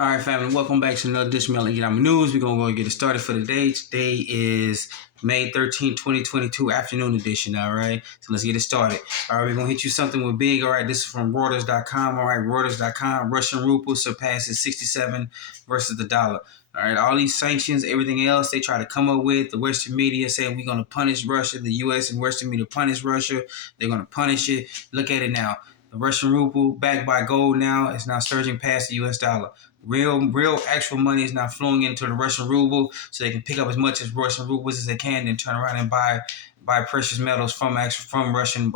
All right, family, welcome back to another edition of Economic News. We're going to go and get it started for the day. Today is May 13, 2022, afternoon edition, all right? So let's get it started. All right, we're going to hit you something with big. All right, this is from Reuters.com. All right, Reuters.com. Russian ruble surpasses 67 versus the dollar. All right, all these sanctions, everything else they try to come up with, the Western media saying we're going to punish Russia, the U.S. and Western media punish Russia. They're going to punish it. Look at it now. The Russian ruble, backed by gold now, is now surging past the U.S. dollar. Real actual money is now flowing into the Russian ruble, so they can pick up as much as Russian rubles as they can, and turn around and buy precious metals from the Russian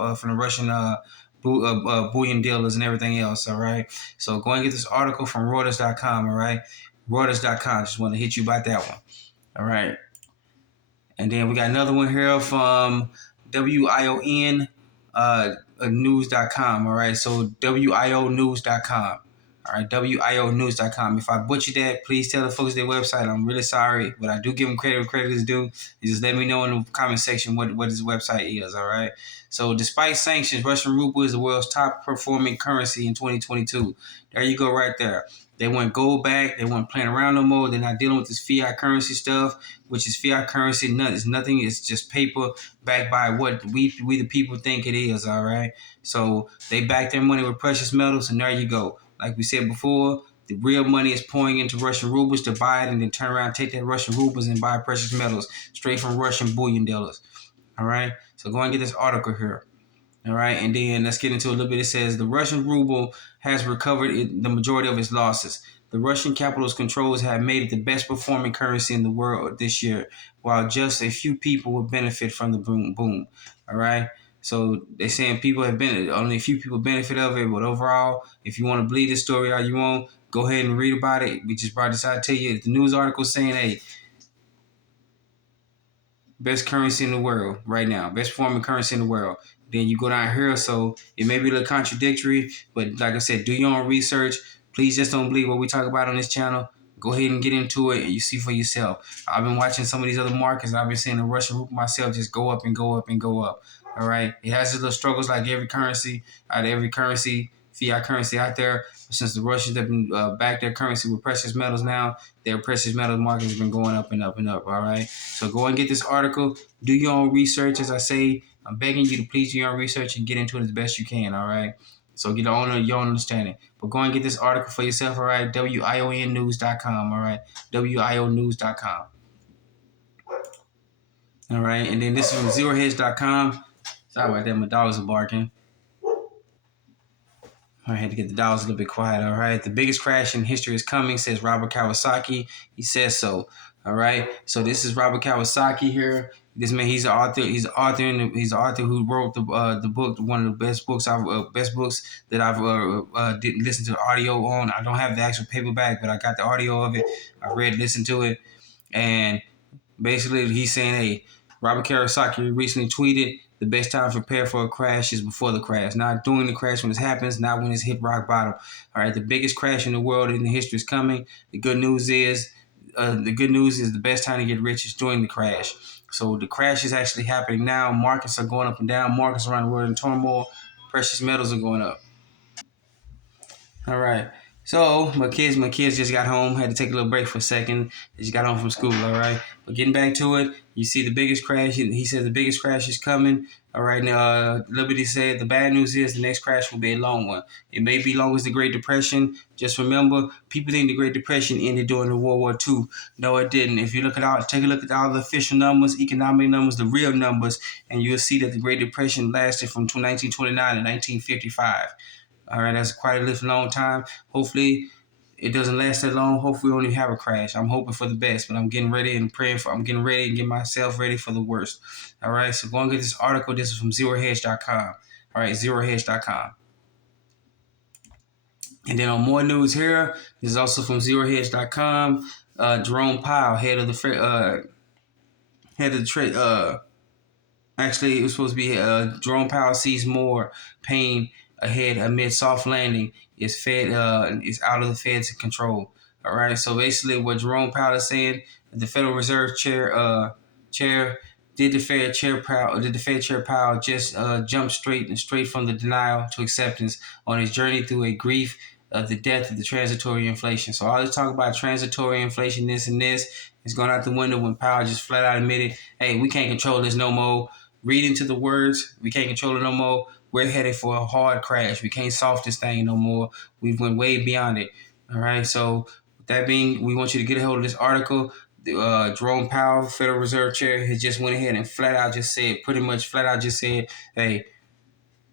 bullion dealers and everything else. All right, so go and get this article from Reuters.com. All right, Reuters.com. Just want to hit you about that one. All right, and then we got another one here from WION news.com. All right, so WIOnews.com. All right, WIOnews.com. If I butchered that, please tell the folks their website. I'm really sorry, but I do give them credit where credit is due. You just let me know in the comment section what his website is, all right? So despite sanctions, Russian ruble is the world's top performing currency in 2022. There you go right there. They went gold back. They weren't playing around no more. They're not dealing with this fiat currency stuff, which is fiat currency. It's nothing. It's just paper backed by what we the people think it is, all right? So they back their money with precious metals, and there you go. Like we said before, the real money is pouring into Russian rubles to buy it and then turn around and take that Russian rubles and buy precious metals straight from Russian bullion dealers. All right? So go and get this article here. All right, and then let's get into a little bit. It says the Russian ruble has recovered the majority of its losses. The Russian capital's controls have made it the best performing currency in the world this year, while just a few people will benefit from the boom. All right, so they're saying only a few people benefit of it, but overall, if you want to believe this story all you want, go ahead and read about it. We just brought this out to you. The news article saying, hey, best currency in the world right now, best performing currency in the world. Then you go down here, so it may be a little contradictory, but like I said, do your own research. Please just don't believe what we talk about on this channel. Go ahead and get into it, and you see for yourself. I've been watching some of these other markets, and I've been seeing the Russian ruble myself just go up and go up and go up. All right, it has its little struggles like every currency, fiat currency out there. Since the Russians have been back their currency with precious metals now, their precious metals market has been going up and up and up. All right, so go and get this article. Do your own research, as I say. I'm begging you to please do your own research and get into it as best you can. All right, so get on your own understanding. But go and get this article for yourself. All right, WIONnews.com. All right, WIOnews.com. All right, and then this is from ZeroHedge.com. Sorry about that, my dogs are barking. I had to get the dollars a little bit quiet. All right. The biggest crash in history is coming, says Robert Kawasaki. He says so. All right. So this is Robert Kawasaki here. This man, he's an author. He's an author who wrote the book, one of the best books that I've didn't listen to the audio on. I don't have the actual paperback, but I got the audio of it. I listened to it, and basically he's saying, hey, Robert Kawasaki recently tweeted, the best time to prepare for a crash is before the crash, not during the crash when it happens, not when it's hit rock bottom. All right, the biggest crash in the world in the history is coming. The good news is the best time to get rich is during the crash. So the crash is actually happening now. Markets are going up and down. Markets around the world in turmoil. Precious metals are going up. All right. So my kids just got home. Had to take a little break for a second. They just got home from school. All right. But getting back to it, you see the biggest crash. He said the biggest crash is coming. All right. Now, Liberty said the bad news is the next crash will be a long one. It may be long as the Great Depression. Just remember, people think the Great Depression ended during the World War II. No, it didn't. If you take a look at all the official numbers, economic numbers, the real numbers, and you'll see that the Great Depression lasted from 1929 to 1955. All right, that's quite a long time. Hopefully, it doesn't last that long. Hopefully, we only have a crash. I'm hoping for the best, but I'm getting ready and I'm getting ready and get myself ready for the worst. All right, so go and get this article. This is from ZeroHedge.com. All right, ZeroHedge.com. And then on more news here, this is also from ZeroHedge.com. Jerome Powell, head of the trade. Actually, it was supposed to be Jerome Powell sees more pain ahead amid soft landing. Is out of the Fed's control. All right. So basically, what Jerome Powell is saying, the Federal Reserve chair did the Fed Chair Powell just jump straight from the denial to acceptance on his journey through a grief of the death of the transitory inflation. So all this talk about transitory inflation, this and this, is going out the window when Powell just flat out admitted, hey, we can't control this no more. Read into the words, we can't control it no more. We're headed for a hard crash. We can't solve this thing no more. We've went way beyond it. All right. So with that being, we want you to get a hold of this article. Jerome Powell, Federal Reserve Chair, has just went ahead and pretty much flat out just said, hey,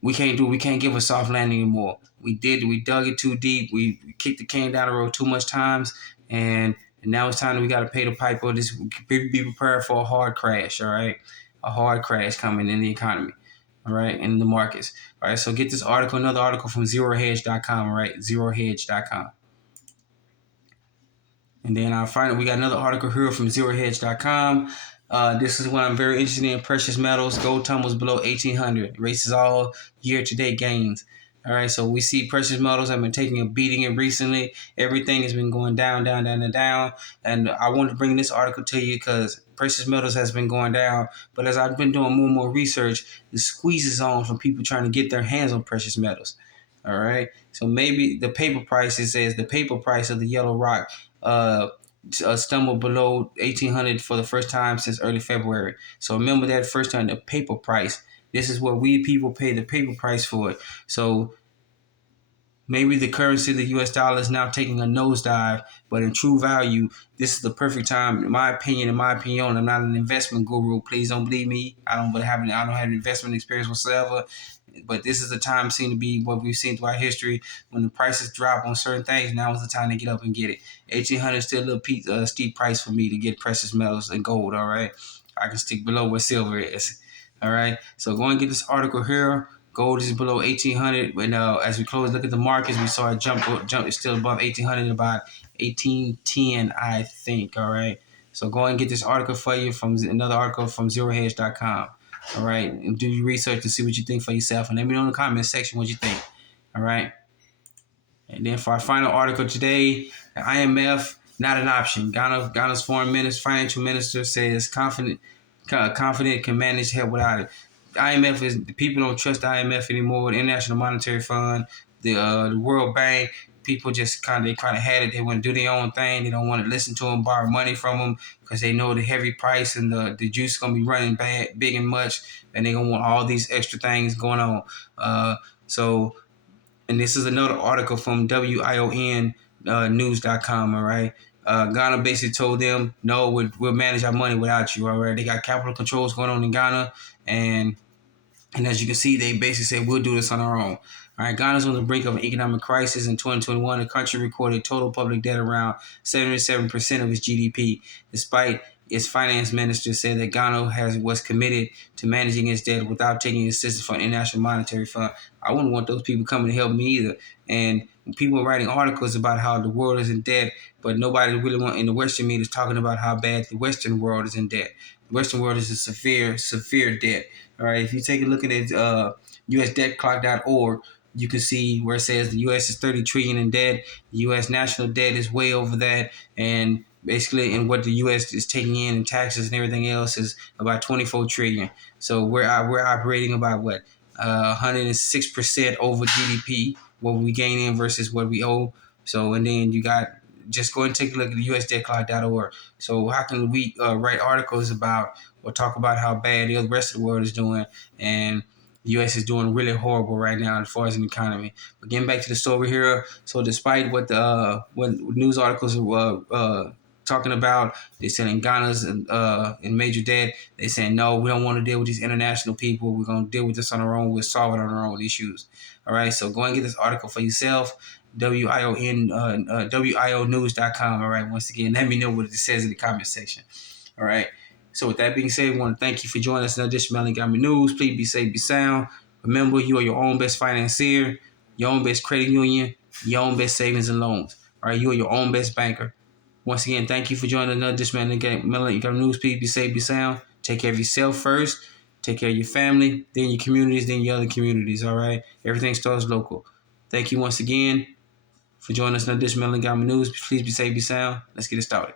we can't give a soft landing anymore. We dug it too deep. We kicked the can down the road too much times, and now it's time that we got to pay the piper. This be prepared for a hard crash. All right, a hard crash coming in the economy. All right, in the markets. All right, so get this article, another article from zerohedge.com. All right, zerohedge.com. And then we got another article here from zerohedge.com. This is one I'm very interested in. Precious metals. Gold tumbles below 1800. Erases all year-to-date gains. All right, so we see precious metals have been taking a beating in recently. Everything has been going down, down, down, and down. And I wanted to bring this article to you because precious metals has been going down. But as I've been doing more and more research, the squeeze is on from people trying to get their hands on precious metals. All right, so maybe the paper price, it says the paper price of the yellow rock uh, stumbled below 1800 for the first time since early February. So remember that first time, the paper price. This is what we people pay the paper price for it. So maybe the currency, the U.S. dollar, is now taking a nosedive, but in true value, this is the perfect time, in my opinion. I'm not an investment guru. Please don't believe me. I don't have an investment experience whatsoever. But this is the time seem to be what we've seen throughout history. When the prices drop on certain things, now is the time to get up and get it. 1800 is still a little steep price for me to get precious metals and gold. All right, I can stick below where silver is. All right, so go and get this article here. Gold is below 1800. But as we close, look at the markets. We saw a jump. It's still above 1800, about 1810, I think. All right. So go and get this article for you from another article from zerohedge.com. All right. And do your research to see what you think for yourself. And let me know in the comment section what you think. All right. And then for our final article today, the IMF, not an option. Ghana's financial minister says confident can manage help without it. The IMF people don't trust the IMF anymore. The International Monetary Fund, the World Bank, people just kind of had it. They want to do their own thing. They don't want to listen to them, borrow money from them because they know the heavy price and the juice is gonna be running big and much, and they gonna want all these extra things going on. So. And this is another article from WION news.com, all right? Ghana basically told them, no, we'll manage our money without you, all right? They got capital controls going on in Ghana, and as you can see, they basically said, we'll do this on our own. All right, Ghana's on the brink of an economic crisis. In 2021, the country recorded total public debt around 77% of its GDP, despite its finance minister said that Ghana was committed to managing its debt without taking assistance from the International Monetary Fund. I wouldn't want those people coming to help me either. And people are writing articles about how the world is in debt, but nobody really in the Western media is talking about how bad the Western world is in debt. The Western world is in severe debt. All right, if you take a look at USDebtClock.org, you can see where it says the U.S. is 30 trillion in debt. The U.S. national debt is way over that, and basically, and what the U.S. is taking in taxes and everything else is about 24 trillion. So we're operating about 106% over GDP, what we gain in versus what we owe. So, and then you got, just go and take a look at the USDebtClock.org. So how can we write articles about or talk about how bad the rest of the world is doing, and the U.S. is doing really horrible right now as far as an economy. But getting back to the story here, so despite what news articles are talking about, they said in Ghana's in major debt, they saying no, we don't want to deal with these international people. We're going to deal with this on our own. We'll solve it on our own issues. All right, so go and get this article for yourself. WIOnews.com. All right, once again, let me know what it says in the comment section. All right. So with that being said, we want to thank you for joining us in addition to Montgomery News. Please be safe, be sound. Remember, you are your own best financier, your own best credit union, your own best savings and loans. All right, you are your own best banker. Once again, thank you for joining another edition of Montgomery News. Please be safe, be sound. Take care of yourself first. Take care of your family, then your communities, then your other communities. All right, everything starts local. Thank you once again for joining us in addition to Montgomery News. Please be safe, be sound. Let's get it started.